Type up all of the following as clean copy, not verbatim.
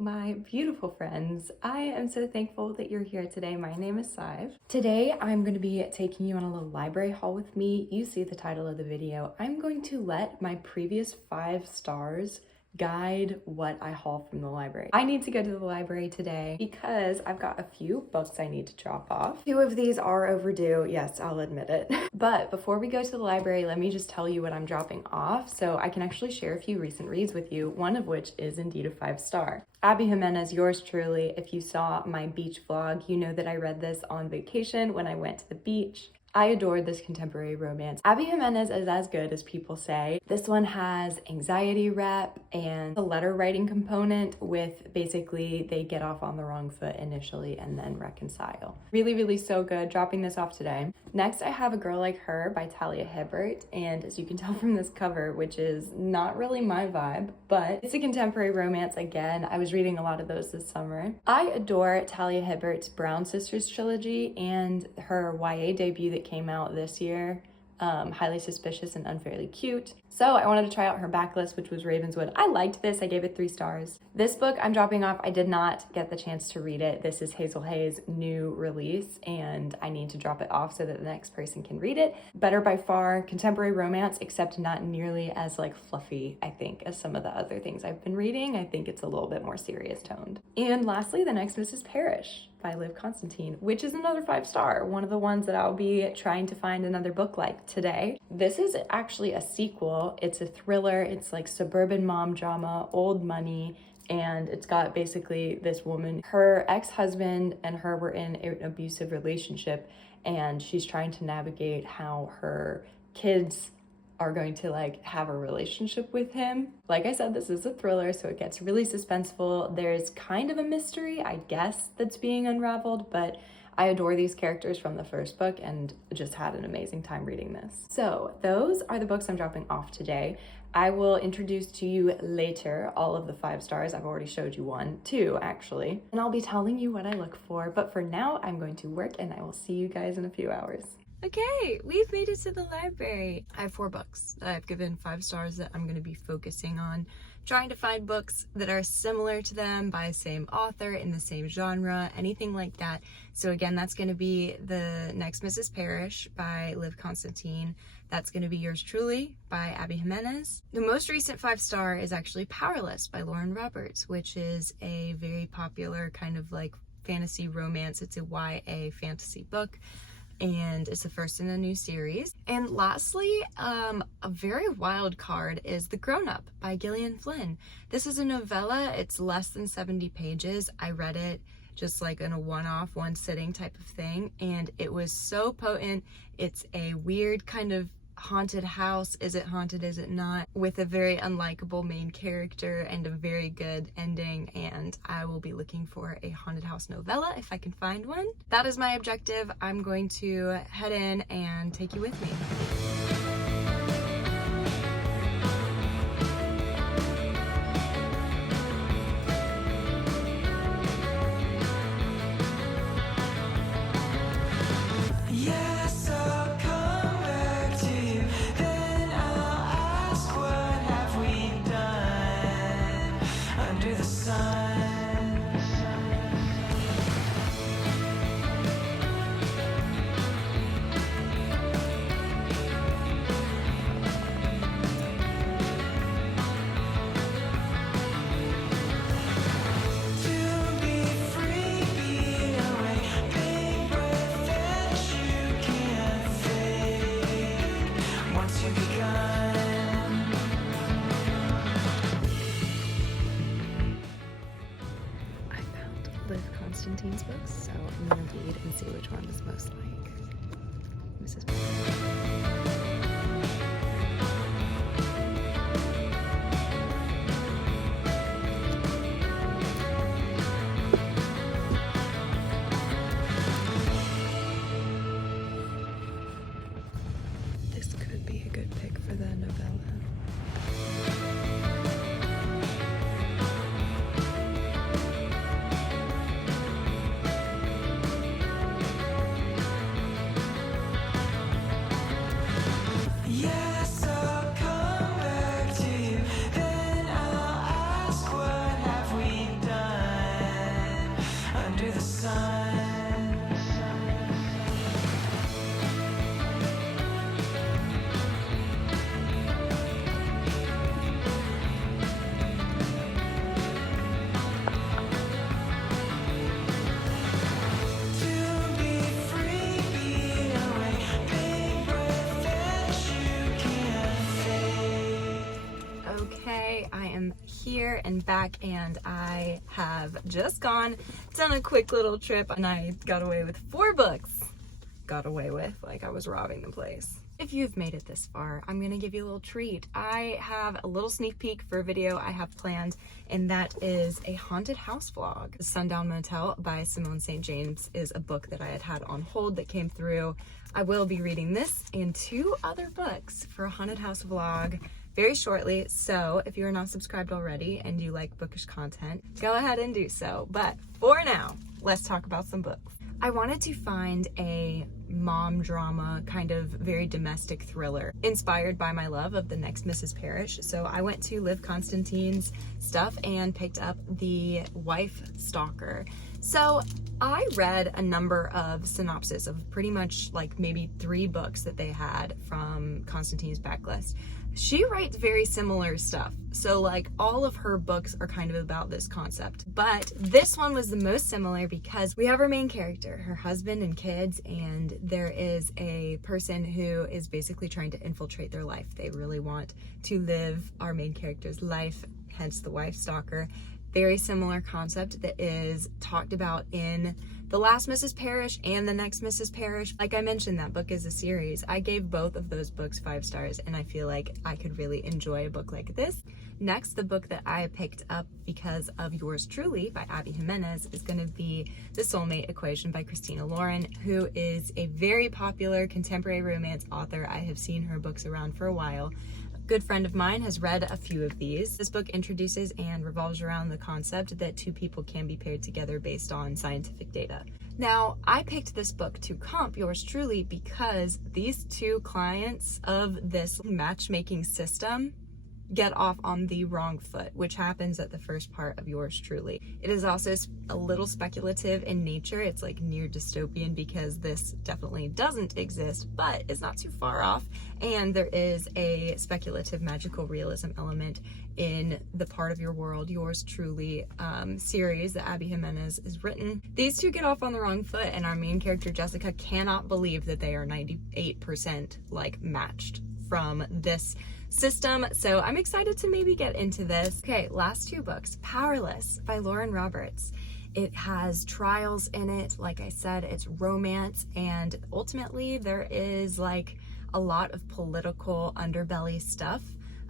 my beautiful friends. I am so thankful that you're here today. My name is Sive. Today, I'm going to be taking you on a little library haul with me. You see the title of the video. I'm going to let my previous 5 stars guide what I haul from the library. I need to go to the library today because I've got a few books I need to drop off. 2 of these are overdue. Yes, I'll admit it. But before we go to the library, let me just tell you what I'm dropping off so I can actually share a few recent reads with you, one of which is indeed a 5-star. Abby Jimenez, yours truly. If you saw my beach vlog, you know that I read this on vacation when I went to the beach. I adored this contemporary romance. Abby Jimenez is as good as people say. This one has anxiety rep and a letter writing component with basically they get off on the wrong foot initially and then reconcile. Really, really so good. Dropping this off today. Next, I have A Girl Like Her by Talia Hibbert, and as you can tell from this cover, which is not really my vibe, but it's a contemporary romance again. I was reading a lot of those this summer. I adore Talia Hibbert's Brown Sisters trilogy and her YA debut that came out this year, Highly Suspicious and Unfairly Cute. So I wanted to try out her backlist, which was Ravenswood. I liked this. I gave it 3 stars. This book I'm dropping off, I did not get the chance to read it. This is Hazel Hayes' new release, and I need to drop it off so that the next person can read it. Better by far, contemporary romance, except not nearly as like fluffy, I think, as some of the other things I've been reading. I think it's a little bit more serious toned. And lastly, The Next Mrs. Parrish by Liv Constantine, which is another 5-star, one of the ones that I'll be trying to find another book like today. This is actually a sequel. It's a thriller. It's like suburban mom drama, old money, and it's got basically this woman, her ex-husband and her were in an abusive relationship, and she's trying to navigate how her kids are going to like have a relationship with him. Like I said, this is a thriller, so it gets really suspenseful. There's kind of a mystery, I guess, that's being unraveled, but I adore these characters from the first book and just had an amazing time reading this. So those are the books I'm dropping off today. I will introduce to you later all of the 5 stars. I've already showed you 2 actually, and I'll be telling you what I look for. But for now, I'm going to work and I will see you guys in a few hours. Okay, we've made it to the library. I have 4 books that I've given 5 stars that I'm going to be focusing on, trying to find books that are similar to them by the same author in the same genre, anything like that. So again, that's going to be The Next Mrs. Parrish by Liv Constantine. That's going to be yours truly by Abby Jimenez. The most recent 5-star is actually Powerless by Lauren Roberts, which is a very popular kind of like fantasy romance. It's a YA fantasy book, and it's the first in a new series. And lastly, a very wild card is The Grown Up by Gillian Flynn. This is a novella. It's less than 70 pages. I read it just like in a one-off, one sitting type of thing, and it was so potent. It's a weird kind of haunted house. Is it haunted, is it not, with a very unlikable main character and a very good ending, and I will be looking for a haunted house novella if I can find one. That is my objective. I'm going to head in and take you with me. Liv Constantine's books, so I'm gonna read and see which one is most like Mrs. This could be a good pick for the novella. here and back, and I have just done a quick little trip, and I got away with 4 books. Got away with, like I was robbing the place. If you've made it this far, I'm gonna give you a little treat. I have a little sneak peek for a video I have planned, and that is a haunted house vlog. Sundown Motel by Simone St. James is a book that I had on hold that came through. I will be reading this and 2 other books for a haunted house vlog very shortly, so if you're not subscribed already and you like bookish content, go ahead and do so. But for now, let's talk about some books. I wanted to find a mom drama, kind of very domestic thriller inspired by my love of The Next Mrs. Parrish. So I went to Liv Constantine's stuff and picked up The Wife Stalker. So I read a number of synopses of pretty much like maybe 3 books that they had from Constantine's backlist. She writes very similar stuff. So like all of her books are kind of about this concept, but this one was the most similar because we have our main character, her husband and kids, and there is a person who is basically trying to infiltrate their life. They really want to live our main character's life, hence The Wife Stalker. Very similar concept that is talked about in The Last Mrs. Parrish and The Next Mrs. Parrish. Like I mentioned, that book is a series. I gave both of those books 5 stars, and I feel like I could really enjoy a book like this. Next, the book that I picked up because of Yours Truly by Abby Jimenez is going to be The Soulmate Equation by Christina Lauren, who is a very popular contemporary romance author. I have seen her books around for a while. Good friend of mine has read a few of these. This book introduces and revolves around the concept that 2 people can be paired together based on scientific data. Now, I picked this book to comp Yours Truly because these 2 clients of this matchmaking system get off on the wrong foot, which happens at the first part of Yours Truly. It is also a little speculative in nature. It's like near dystopian because this definitely doesn't exist, but it's not too far off. And there is a speculative magical realism element in the part of your world, Yours Truly series that Abby Jimenez has written. These 2 get off on the wrong foot, and our main character, Jessica, cannot believe that they are 98% like matched from this system. So I'm excited to maybe get into this. Okay, last 2 books. Powerless by Lauren Roberts. It has trials in it. Like I said, it's romance, and ultimately there is like a lot of political underbelly stuff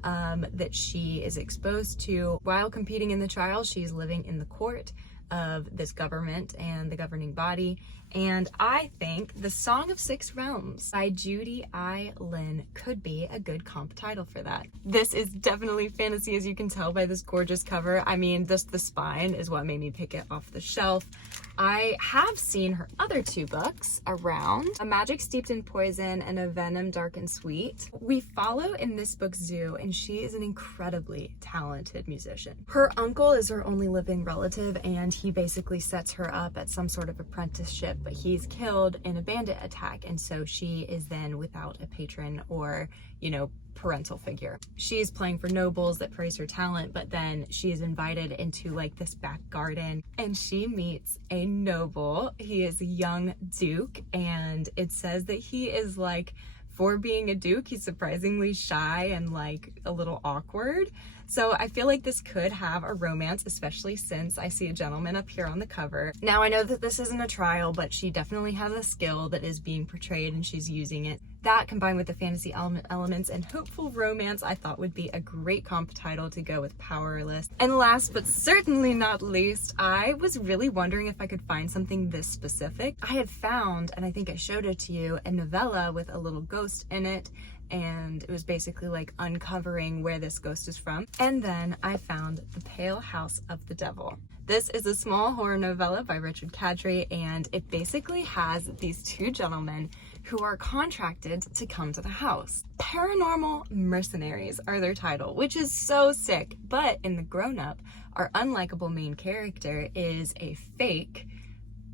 that she is exposed to. While competing in the trial, she's living in the court of this government and the governing body. And I think The Song of 6 Realms by Judy I. Lin could be a good comp title for that. This is definitely fantasy, as you can tell by this gorgeous cover. I mean, just the spine is what made me pick it off the shelf. I have seen her other 2 books around, A Magic Steeped in Poison and A Venom Dark and Sweet. We follow in this book Zoo, and she is an incredibly talented musician. Her uncle is her only living relative, and he basically sets her up at some sort of apprenticeship, but he's killed in a bandit attack, and so she is then without a patron or, you know, parental figure. She's playing for nobles that praise her talent, but then she is invited into like this back garden, and she meets a noble. He is a young duke, and it says that he is like, for being a duke, he's surprisingly shy and like a little awkward. So I feel like this could have a romance, especially since I see a gentleman up here on the cover. Now I know that this isn't a trial, but she definitely has a skill that is being portrayed and she's using it. That combined with the fantasy elements and hopeful romance, I thought would be a great comp title to go with Powerless. And last but certainly not least, I was really wondering if I could find something this specific. I had found, and I think I showed it to you, a novella with a little ghost in it, and it was basically like uncovering where this ghost is from. And then I found The Pale House of the Devil. This is a small horror novella by Richard Kadrey, and it basically has these 2 gentlemen who are contracted to come to the house. Paranormal Mercenaries are their title, which is so sick. But in the grown-up, our unlikable main character is a fake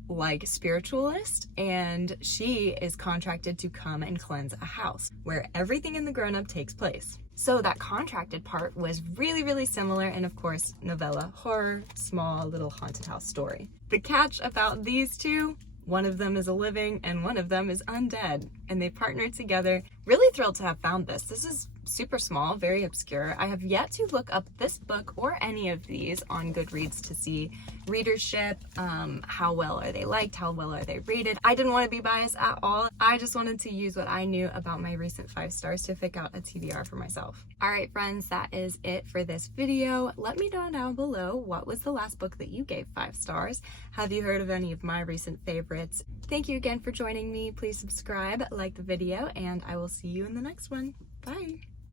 like spiritualist, and she is contracted to come and cleanse a house where everything in the grown-up takes place. So that contracted part was really, really similar, and of course, novella, horror, small little haunted house story. The catch about these 2, one of them is a living and one of them is undead, and they partnered together. Really thrilled to have found this. This is super small, very obscure. I have yet to look up this book or any of these on Goodreads to see readership, how well are they liked, how well are they rated. I didn't want to be biased at all. I just wanted to use what I knew about my recent 5 stars to pick out a TBR for myself. All right, friends, that is it for this video. Let me know down below, what was the last book that you gave 5 stars? Have you heard of any of my recent favorites? Thank you again for joining me. Please subscribe, like the video, and I will see you in the next one. Bye.